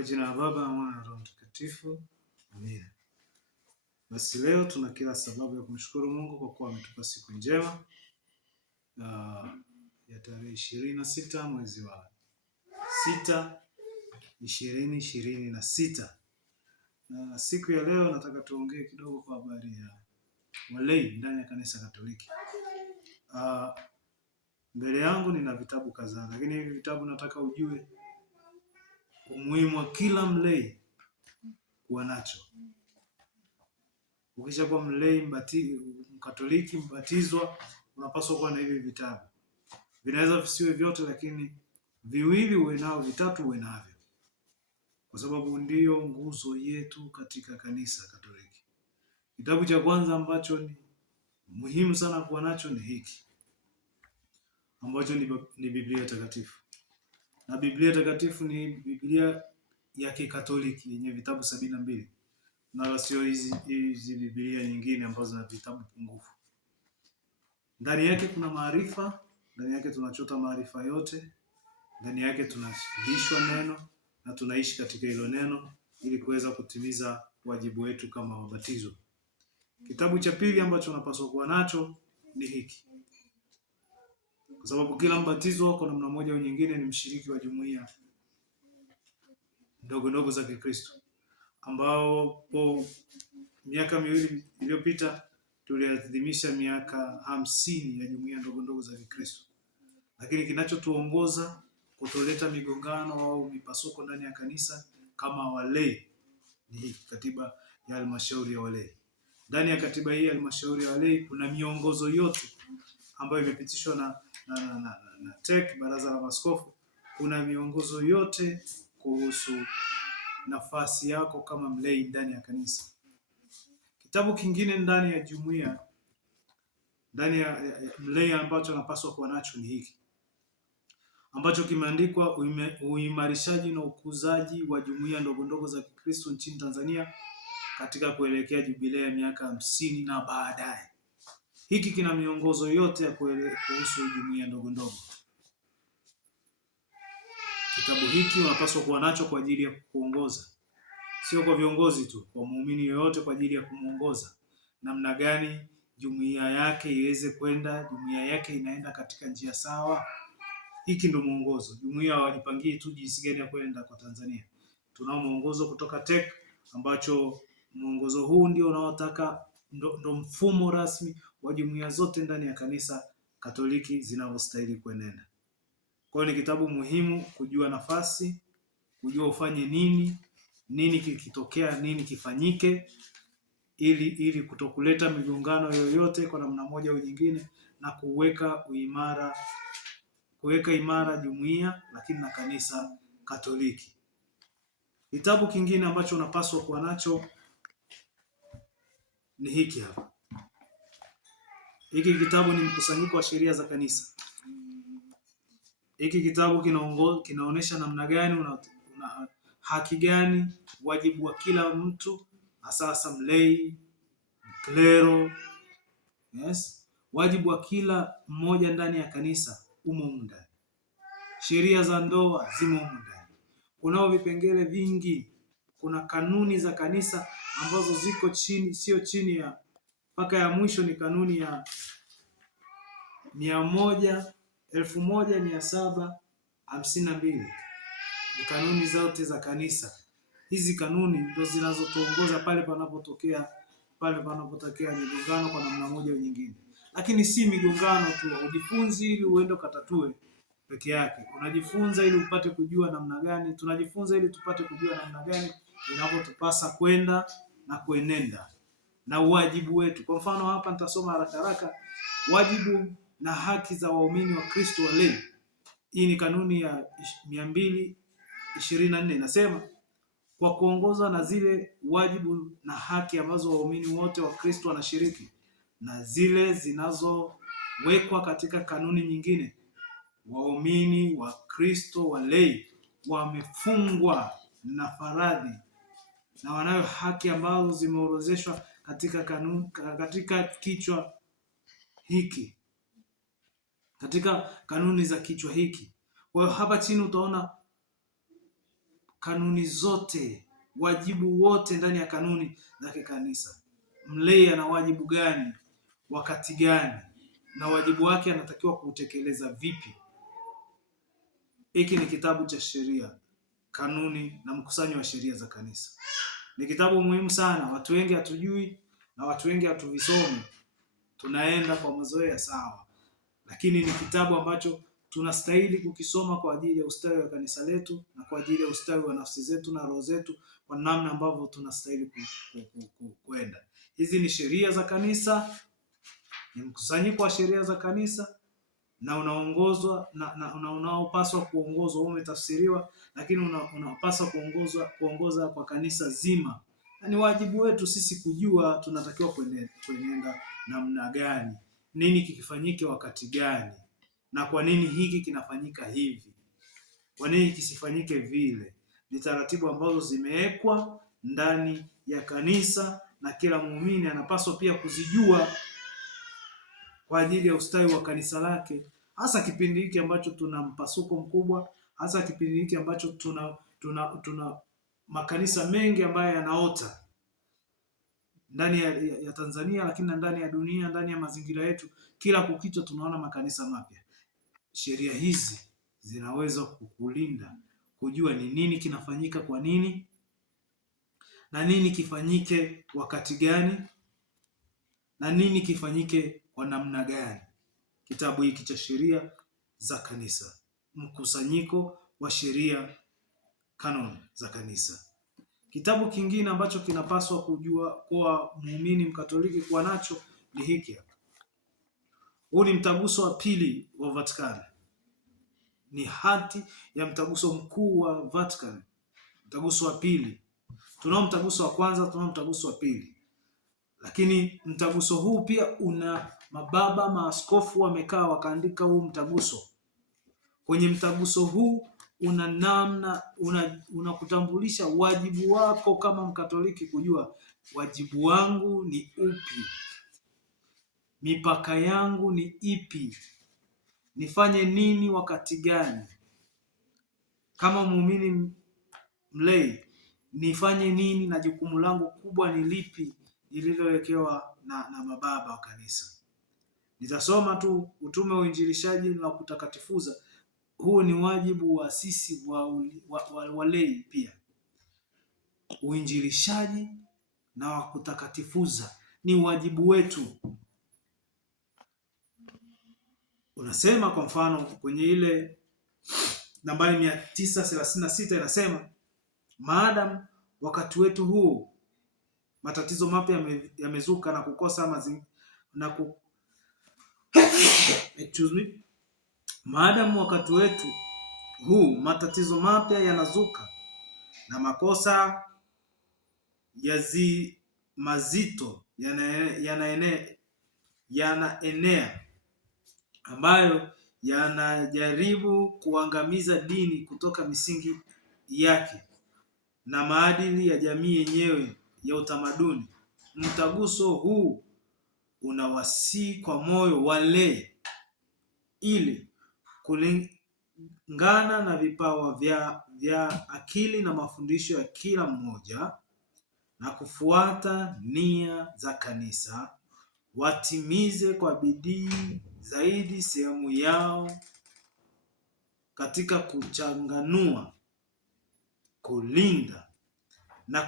Kwa jina la Baba, Mwana na Roho Mtakatifu. Amina. Basi leo tuna kila sababu ya kumshukuru Mungu kwa kuwa ametupa siku njema ya tarehe 26 mwezi wa 6 2026. Na siku ya leo nataka tuongee kidogo kwa habari ya walei ndani ya kanisa Katoliki. Mbele yangu nina vitabu kadhaa, lakini hivi vitabu nataka ujue umuhimu wa kila mlei kuwa nacho. Ukishakuwa mlei Mkatoliki mbatizwa, unapaswa kuwa na hivi vitabu. Vinaweza visiwe vyote, lakini viwili uwe nao, vitatu uwe navyo, kwa sababu ndiyo nguzo yetu katika kanisa Katoliki. Kitabu cha kwanza ambacho ni muhimu sana kuwa nacho ni hiki, ambacho ni Biblia Takatifu. Na Biblia Takatifu ni Biblia ya Kikatoliki yenye vitabu 72. Na sio hizi Biblia nyingine ambazo zina vitabu pungufu. Ndani yake kuna maarifa, ndani yake tunachota maarifa yote, ndani yake tunafundishwa neno na tunaishi katika hilo neno ili kuweza kutimiza wajibu wetu kama wabatizo. Kitabu cha pili ambacho unapaswa kuwa nacho ni hiki, kwa sababu kila mbatizo kwa namna moja au nyingine ni mshiriki wa jumuiya ndogo za Kikristo, ambao miaka miwili iliyopita tuliadhimisha miaka 50 ya jumuiya ndogo za Kikristo. Lakini kinachotuongoza kutoleta migongano au mipasuko ndani ya kanisa kama walei ni katiba ya halmashauri ya walei. Ndani ya katiba hii ya halmashauri ya walei kuna miongozo yote ambayo imepitishwa na TEC, Baraza la Maaskofu. Kuna miongozo yote kuhusu nafasi yako kama mlei ndani ya kanisa. Kitabu kingine ndani ya jumuiya, ndani ya mlei ambacho anapaswa kuwa nacho ni hiki, ambacho kimeandikwa uimarishaji na ukuzaji wa jumuiya ndogo za Kikristo nchini Tanzania katika kuelekea jubilei ya miaka 50 na baadaye. Hiki kina miongozo yote ya kuhusu jumuiya ndogo. Kitabu hiki unapaswa kuwa nacho kwa ajili ya kuongoza, sio kwa viongozi tu, kwa muumini yoyote, kwa ajili ya kumuongoza namna gani jumuiya yake iweze kwenda, jumuiya yake inaenda katika njia sawa. Hiki ndio mwongozo. Jumuiya hawajipangie tu jinsi gani ya kwenda kwa Tanzania. Tunao mwongozo kutoka TEC, ambacho mwongozo huu ndio unaotaka ndo mfumo rasmi wa jumuiya zote ndani ya kanisa Katoliki zinavyostahili kuenenda. Kwa hiyo ni kitabu muhimu kujua nafasi, kujua ufanye nini kikitokea nini kifanyike, ili kutokuleta migongano yoyote kwa namna moja au nyingine, na kuweka imara jumuiya lakini na kanisa Katoliki. Kitabu kingine ambacho unapaswa kuwa nacho ni hiki hapa. Hiki kitabu ni mkusanyiko wa sheria za kanisa. Hiki kitabu kinaonesha namna gani una haki gani, wajibu wa kila mtu, hasa mlei, klero, yes, wajibu wa kila mmoja ndani ya kanisa umo ndani. Sheria za ndoa zimo ndani. Kunao vipengele vingi. Kuna kanuni za kanisa ambazo ziko chini, sio chini ya mpaka ya mwisho ni kanuni ya 1752. Ni kanuni zote za kanisa. Hizi kanuni ndio zinazotuongoza pale panapotokea migongano kwa namna moja au nyingine. Lakini si migongano tu, ujifunzi ili uende ukatatue peke yake. Unajifunza ili upate kujua namna gani, tunajifunza ili tupate kujua namna gani inavyotupasa kwenda na kuenenda na wajibu wetu. Kwa mfano hapa nitasoma haraka wajibu na haki za waumini wa Kristo walei. Hii ni kanuni ya 224, inasema kwa kuongozwa na zile wajibu na haki ambazo waumini wote wa Kristo wanashiriki na zile zinazowekwa katika kanuni nyingine, waumini wa Kristo walei wamefungwa na faradhi na wanayo haki ambazo zimeorodheshwa katika kichwa hiki, katika kanuni za kichwa hiki. Kwa hiyo hapa chini utaona kanuni zote, wajibu wote ndani ya kanuni za kikanisa. Mlei ana wajibu gani, wakati gani, na wajibu wake anatakiwa kuutekeleza vipi? Hiki ni kitabu cha sheria, kanuni na mkusanyo wa sheria za kanisa. Ni kitabu muhimu sana. Watu wengi hatujui na watu wengi hatuvisomi. Tunaenda kwa mazoea sawa, lakini ni kitabu ambacho tunastahili kukisoma kwa ajili ya ustawi wa kanisa letu na kwa ajili ya ustawi wa nafsi zetu na roho zetu, kwa namna ambavyo tunastahili kwenda. Hizi ni sheria za kanisa, ni mkusanyiko wa sheria za kanisa, na unaongozwa na unaopaswa kuongozwa, umetafsiriwa, lakini unapaswa kuongoza kwa kanisa zima. Na ni wajibu wetu sisi kujua tunatakiwa kuenenda namna gani, nini kikifanyike wakati gani, na kwa nini hiki kinafanyika hivi, kwa nini kisifanyike vile. Ni taratibu ambazo zimewekwa ndani ya kanisa na kila muumini anapaswa pia kuzijua kwa ajili ya ustawi wa kanisa lake, hasa kipindi hiki ambacho tuna mpasuko mkubwa, hasa kipindi hiki ambacho tuna makanisa mengi ambayo yanaota ndani ya Tanzania, lakini na ndani ya dunia, ndani ya mazingira yetu. Kila kukicha tunaona makanisa mapya. Sheria hizi zinaweza kukulinda kujua ni nini kinafanyika, kwa nini, na nini kifanyike wakati gani, na nini kifanyike kwa namna gani. Kitabu hiki cha sheria za kanisa, mkusanyiko wa sheria, kanuni za kanisa. Kitabu kingine ambacho kinapaswa kujua kwa muumini Mkatoliki kuwa nacho ni hiki hapa. Huu ni mtaguso wa pili wa Vatican. Ni hati ya mtaguso mkuu wa Vatican, mtaguso wa pili. Tunao mtaguso wa kwanza, tunao mtaguso wa pili. Lakini mtaguso huu pia una mababa maaskofu wamekaa wakaandika huu mtaguso. Kwenye mtaguso huu una namna unakutambulisha wajibu wako kama Mkatoliki, kujua wajibu wangu ni upi, mipaka yangu ni ipi, nifanye nini wakati gani. Kama muumini mlei nifanye nini, na jukumu langu kubwa ni lipi lililowekewa na mababa wa kanisa. Nitasoma tu utume wa uinjilishaji na kutakatifuza. Huu ni wajibu wa sisi walei pia. Uinjilishaji na wa kutakatifuza ni wajibu wetu. Unasema kwa mfano kwenye ile nambari 936 inasema, maadamu wakati wetu huu matatizo mapya yamezuka na kukosa maadamu wakati wetu huu matatizo mapya yanazuka na makosa mazito yanaenea ambayo yanajaribu kuangamiza dini kutoka misingi yake na maadili ya jamii yenyewe ya utamaduni. Mtaguso huu unawasihi kwa moyo walei ili kulingana na vipawa vya akili na mafundisho ya kila mmoja na kufuata nia za kanisa, watimize kwa bidii zaidi sehemu yao katika kuchanganua, kulinda na